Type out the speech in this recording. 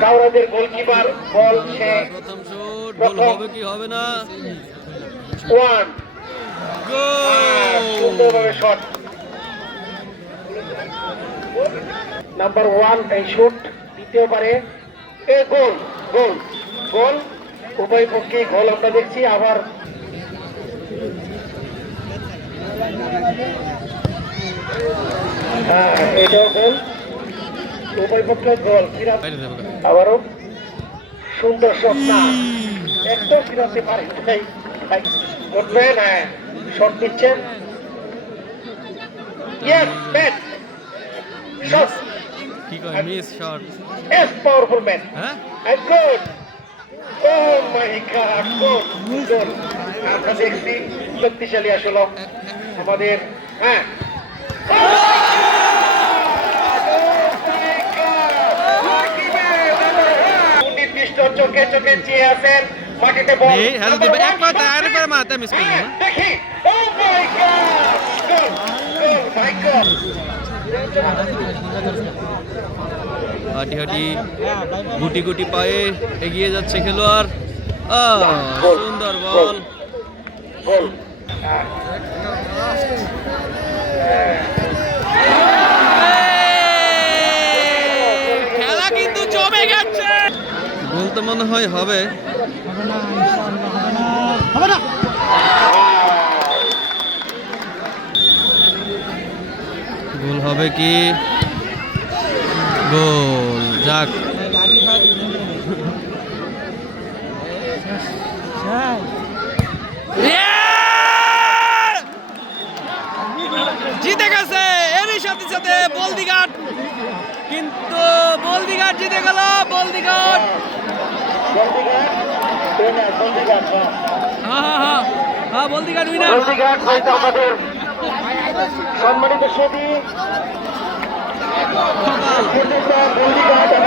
কাউরাদের goalkeeper বল সে প্রথম shoot গোল হবে কি হবে না? ওয়ান। গোল! সুন্দরভাবে শট। নাম্বার ওয়ান এই শুট দ্বিতীয়বারে এ গোল গোল। গোল। উভয় পক্ষে গোল আমরা দেখছি। আবার হ্যাঁ এটাও গোল। উভয় পক্ষে গোল। আবারও সুন্দর শট না। একদম ফিরাতে পারে উঠবেন হ্যাঁ শট দিচ্ছেন ইয়েস ম্যান শট কি কয় miss shot as powerful man হ্যাঁ? And Oh God, good, good. আমরা দেখছি শক্তিশালী আসলে আমাদের হ্যাঁ চোখে চোখে চেয়ে আছেন মাটিতে বল Number দিবে একবার. তার মাথা মিস হ্যাঁ, দেখি Oh my হাঁটি হাঁটি গুটি গুটি পায়ে এগিয়ে যাচ্ছে খেলোয়াড়। আহ, সুন্দর বল খেলা কিন্তু জমে গেছে। গোল তো মনে হয় হবে। গোল হবে কি? গোল যাক। জিতে গেছে এরই সাথে সাথে বলদিঘাট। কিন্তু বলদিঘাট জিতে গেল বলদিঘাট। হ্যাঁ হ্যাঁ হ্যাঁ বলদিঘাট উইনার চন্ডিগড় হয়তো আমাদের সম্মানিত সতী আমাদের